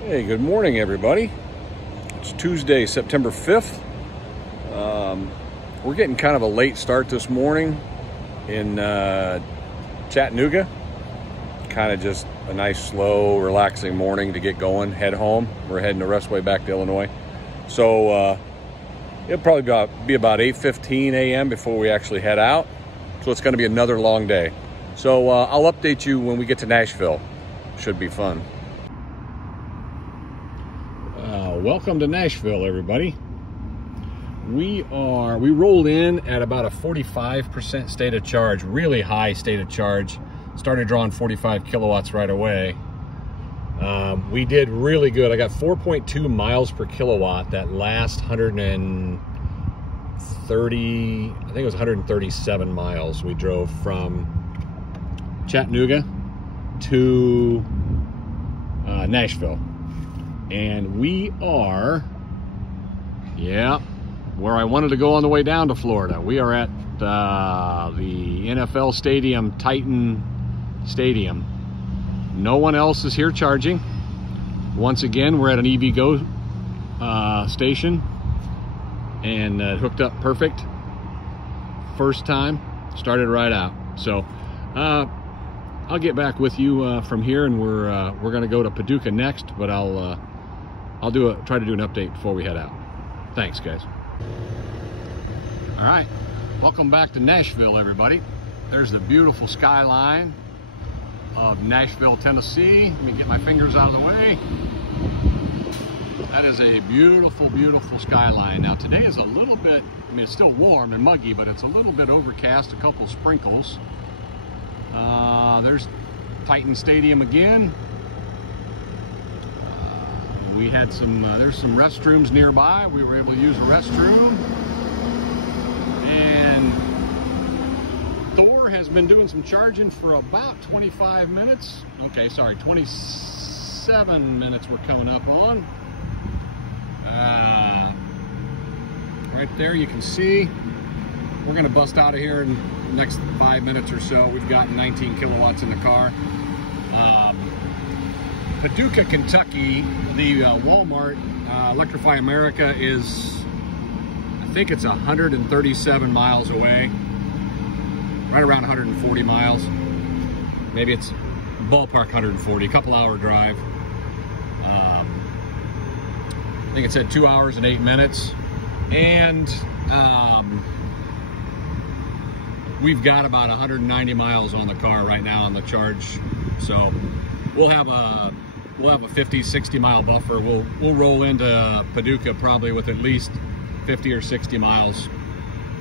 Hey, good morning, everybody. It's Tuesday, September 5th. We're getting kind of a late start this morning in Chattanooga. Kind of just a nice, slow, relaxing morning to get going, head home. We're heading the rest way back to Illinois. So it'll probably be about 8:15 a.m. before we actually head out. So it's going to be another long day. So I'll update you when we get to Nashville. Should be fun. Welcome to Nashville, everybody. We rolled in at about a 45% state of charge, really high state of charge. Started drawing 45 kilowatts right away. We did really good. I got 4.2 miles per kilowatt that last 130, I think it was 137 miles we drove from Chattanooga to Nashville. And we are, where I wanted to go on the way down to Florida. We are at the NFL Stadium, Titan Stadium. No one else is here charging. Once again, we're at an EVgo station, and hooked up perfect. First time, started right out. So I'll get back with you from here, and we're going to go to Paducah next, but I'll try to do an update before we head out. Thanks, guys. All right, welcome back to Nashville, everybody. There's the beautiful skyline of Nashville, Tennessee. Let me get my fingers out of the way. That is a beautiful, beautiful skyline. Now today is a little bit, I mean, it's still warm and muggy, but it's a little bit overcast, a couple sprinkles. There's Titan Stadium again. We had there's some restrooms nearby. We were able to use a restroom. And Thor has been doing some charging for about 25 minutes. Okay, sorry, 27 minutes we're coming up on. Right there you can see. We're gonna bust out of here in the next 5 minutes or so. We've got 19 kilowatts in the car. Paducah, Kentucky, the Walmart Electrify America is, I think it's 137 miles away, right around 140 miles. Maybe it's ballpark 140, a couple hour drive. I think it said 2 hours and 8 minutes. And we've got about 190 miles on the car right now on the charge. So we'll have a 50, 60 mile buffer. We'll roll into Paducah probably with at least 50 or 60 miles,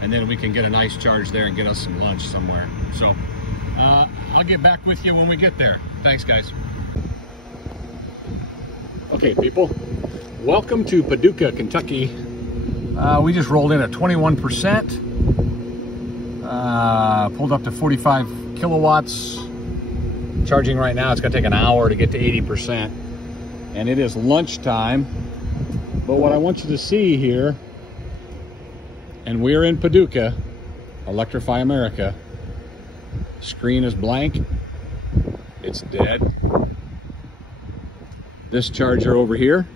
and then we can get a nice charge there and get us some lunch somewhere. So I'll get back with you when we get there. Thanks, guys. Okay, people, welcome to Paducah, Kentucky. We just rolled in at 21%, pulled up to 45 kilowatts. Charging right now, it's gonna take an hour to get to 80%, and it is lunchtime. But what I want you to see here, and we're in Paducah, Electrify America. Screen is blank, it's dead. This charger over here,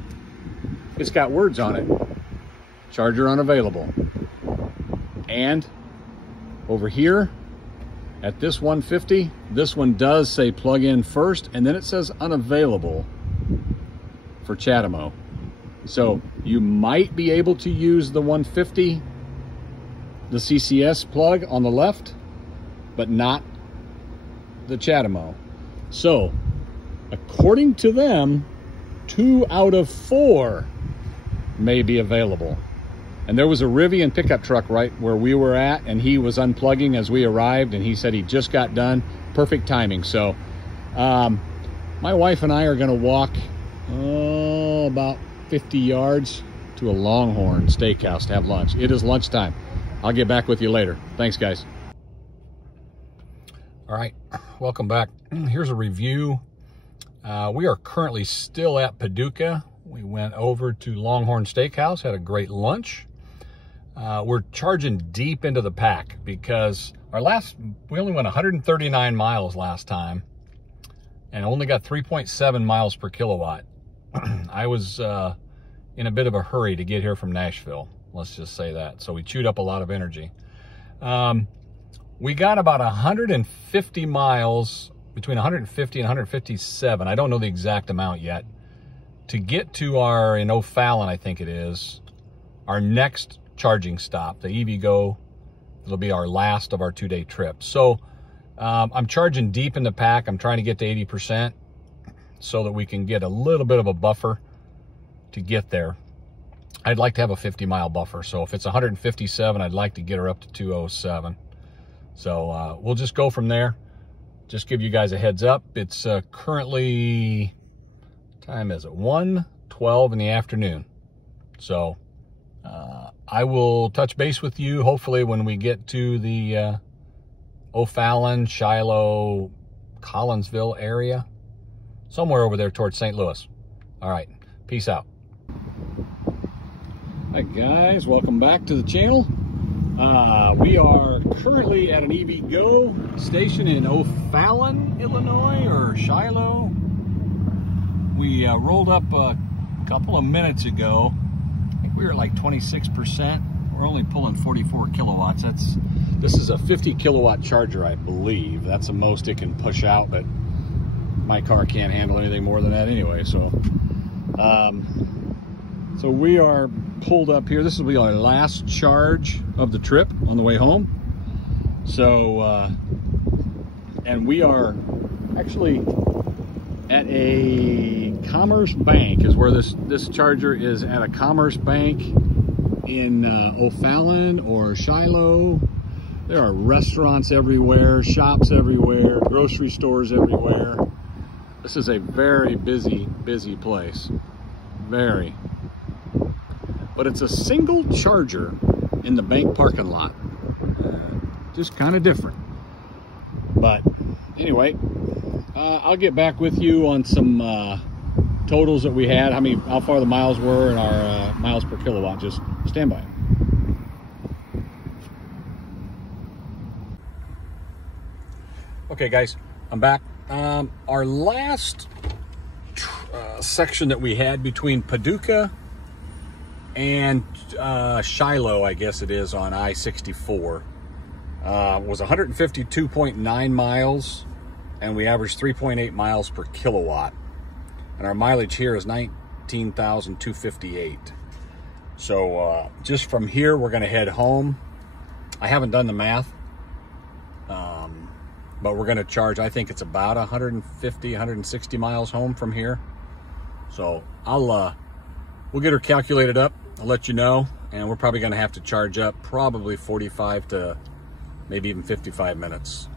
it's got words on it. Charger unavailable. And over here, at this 150, this one does say plug in first, and then it says unavailable for Chatamo. So you might be able to use the 150, the CCS plug on the left, but not the Chatamo. So according to them, 2 out of 4 may be available. And there was a Rivian pickup truck right where we were at, and he was unplugging as we arrived, and he said he just got done. Perfect timing. So my wife and I are gonna walk about 50 yards to a Longhorn Steakhouse to have lunch. It is lunchtime. I'll get back with you later. Thanks, guys. All right, welcome back. Here's a review. We are currently still at Paducah. We went over to Longhorn Steakhouse, had a great lunch. We're charging deep into the pack because we only went 139 miles last time and only got 3.7 miles per kilowatt. I was in a bit of a hurry to get here from Nashville. Let's just say that. So we chewed up a lot of energy. We got about 150 miles, between 150 and 157. I don't know the exact amount yet, to get to our, in O'Fallon, I think it is, our next charging stop, the EVgo. It'll be our last of our 2-day trip. So I'm charging deep in the pack. I'm trying to get to 80% so that we can get a little bit of a buffer to get there. I'd like to have a 50-mile buffer. So if it's 157, I'd like to get her up to 207. So we'll just go from there. Just give you guys a heads up. It's currently, time is it? 1:12 in the afternoon. So I will touch base with you hopefully when we get to the O'Fallon, Shiloh, Collinsville area. Somewhere over there towards St. Louis. All right, peace out. Hi guys, welcome back to the channel. We are currently at an EVgo station in O'Fallon, Illinois, or Shiloh. We rolled up a couple of minutes ago. I think we were like 26%. We're only pulling 44 kilowatts. This is a 50 kilowatt charger, I believe. That's the most it can push out, but my car can't handle anything more than that anyway. So we are pulled up here. This will be our last charge of the trip on the way home. So, and we are actually at a Commerce Bank is where this charger is, at a Commerce Bank in O'Fallon or Shiloh. There are restaurants everywhere, shops everywhere, grocery stores everywhere. This is a very busy place. Very. But it's a single charger in the bank parking lot. Just kind of different. But anyway, I'll get back with you on some totals that we had, how far the miles were, and our miles per kilowatt. Just stand by. Okay guys, I'm back. Our last section that we had between Paducah and Shiloh, I guess it is, on I-64, was 152.9 miles, and we averaged 3.8 miles per kilowatt. And our mileage here is 19,258. So just from here, we're gonna head home. I haven't done the math, but we're gonna charge, I think it's about 150, 160 miles home from here. So we'll get her calculated up. I'll let you know, and we're probably going to have to charge up probably 45 to maybe even 55 minutes,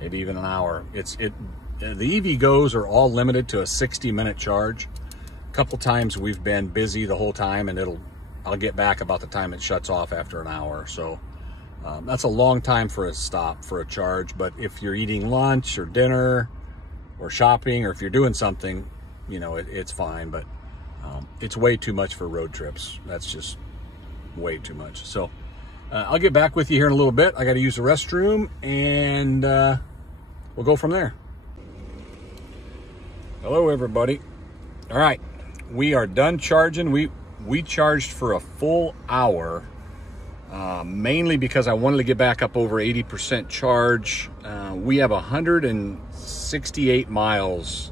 maybe even an hour. The EVgos are all limited to a 60-minute charge. A couple times we've been busy the whole time, and I'll get back about the time it shuts off after an hour. So that's a long time for a stop for a charge. But if you're eating lunch or dinner or shopping, or if you're doing something, you know, it's fine. But it's way too much for road trips. That's just way too much. So I'll get back with you here in a little bit. I got to use the restroom, and we'll go from there. Hello, everybody. All right, we are done charging. We charged for a full hour, mainly because I wanted to get back up over 80% charge. We have 168 miles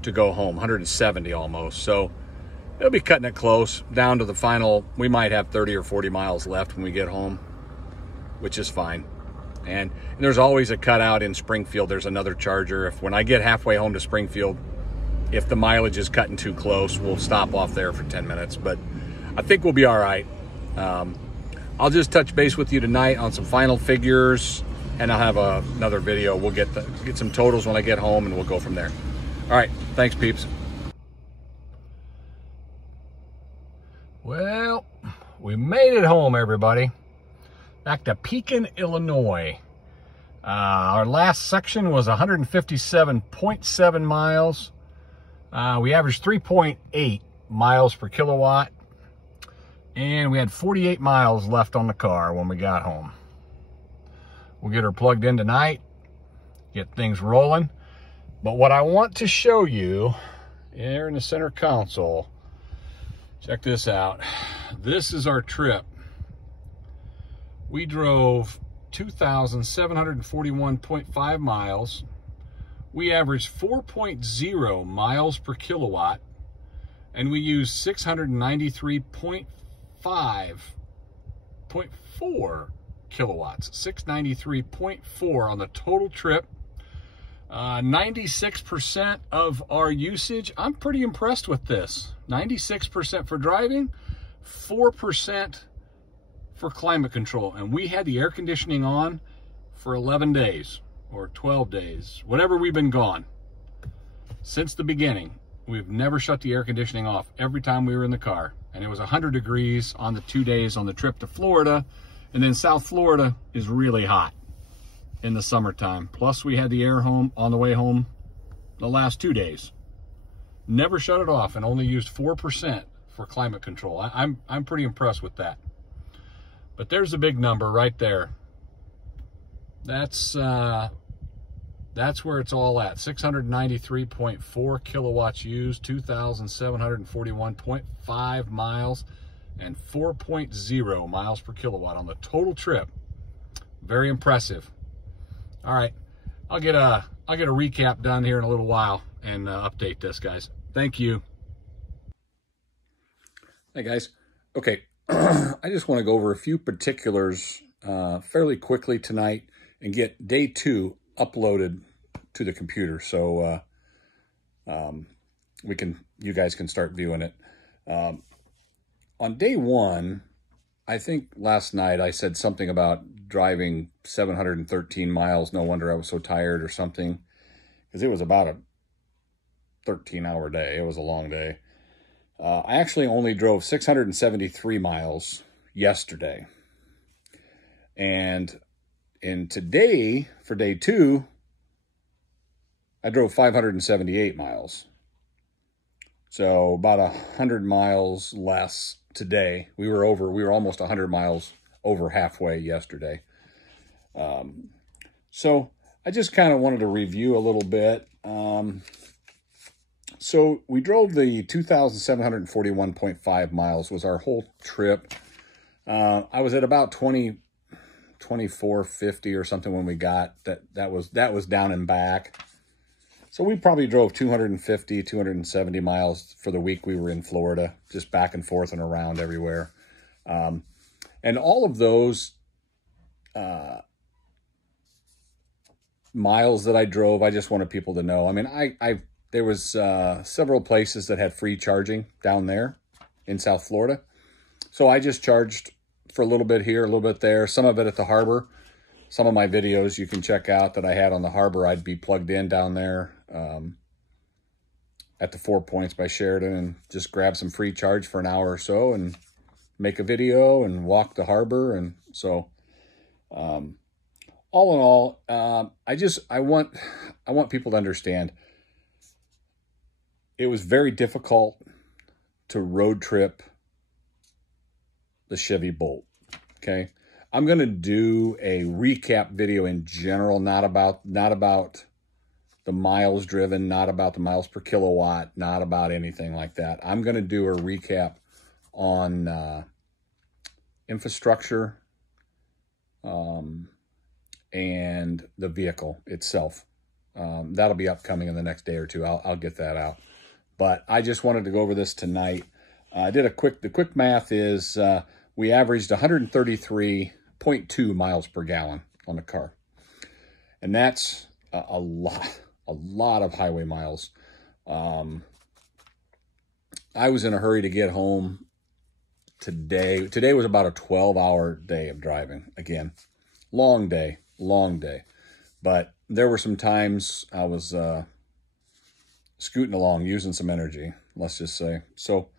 to go home, 170 almost. So it'll be cutting it close down to the final. We might have 30 or 40 miles left when we get home, which is fine. And there's always a cutout in Springfield. There's another charger. When I get halfway home to Springfield, if the mileage is cutting too close, we'll stop off there for 10 minutes. But I think we'll be all right. I'll just touch base with you tonight on some final figures, and I'll have another video. We'll get some totals when I get home, and we'll go from there. All right, thanks, peeps. Well, we made it home, everybody. Back to Pekin, Illinois. Our last section was 157.7 miles. We averaged 3.8 miles per kilowatt. And we had 48 miles left on the car when we got home. We'll get her plugged in tonight, get things rolling. But what I want to show you Here in the center console. Check this out. This is our trip. We drove 2,741.5 miles. We averaged 4.0 miles per kilowatt, and we used 693.4 kilowatts. 693.4 on the total trip. 96% of our usage. I'm pretty impressed with this. 96% for driving, 4% for climate control. And we had the air conditioning on for 11 days or 12 days, whatever we've been gone. Since the beginning, we've never shut the air conditioning off every time we were in the car. And it was 100 degrees on the 2 days on the trip to Florida. And then South Florida is really hot in the summertime. Plus we had the air home on the way home the last 2 days. Never shut it off and only used 4% for climate control. I'm pretty impressed with that. But there's a big number right there. That's where it's all at. 693.4 kilowatts used, 2,741.5 miles, and 4.0 miles per kilowatt on the total trip. Very impressive. All right, I'll get a recap done here in a little while and update this, guys. Thank you. Hey guys. Okay, I just want to go over a few particulars fairly quickly tonight and get day 2 uploaded to the computer, so you guys can start viewing it. On day 1, I think last night I said something about driving 713 miles. No wonder I was so tired or something, because it was about a 13-hour day. It was a long day. I actually only drove 673 miles yesterday. And today, for day 2, I drove 578 miles. So about 100 miles less today. We were almost 100 miles over halfway yesterday. So I just kind of wanted to review a little bit. So we drove the 2,741.5 miles was our whole trip. I was at about 2450 or something when we got that was down and back. So we probably drove 250, 270 miles for the week we were in Florida, just back and forth and around everywhere. And all of those miles that I drove, I just wanted people to know. I mean, there was several places that had free charging down there in South Florida. So I just charged for a little bit here, a little bit there, some of it at the harbor. Some of my videos you can check out that I had on the harbor. I'd be plugged in down there at the 4 Points by Sheridan and just grab some free charge for an hour or so and make a video and walk the harbor. And so all in all, I want people to understand it was very difficult to road trip the Chevy Bolt, okay? I'm going to do a recap video in general, not about the miles driven, not about the miles per kilowatt, not about anything like that. I'm going to do a recap on infrastructure and the vehicle itself. That'll be upcoming in the next day or two. I'll get that out. But I just wanted to go over this tonight. I did the quick math is we averaged 133.2 miles per gallon on the car. And that's a lot of highway miles. I was in a hurry to get home today. Today was about a 12-hour day of driving. Again, long day. But there were some times I was scooting along, using some energy, let's just say. So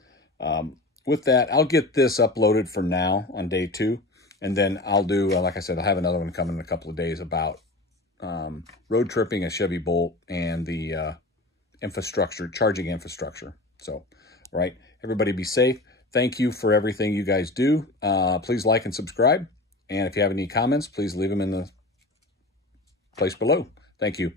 with that, I'll get this uploaded for now on day 2. And then I'll do, like I said, I'll have another one coming in a couple of days about road tripping a Chevy Bolt and the infrastructure, charging infrastructure. So, all right, everybody be safe. Thank you for everything you guys do. Please like and subscribe. And if you have any comments, please leave them in the place below. Thank you.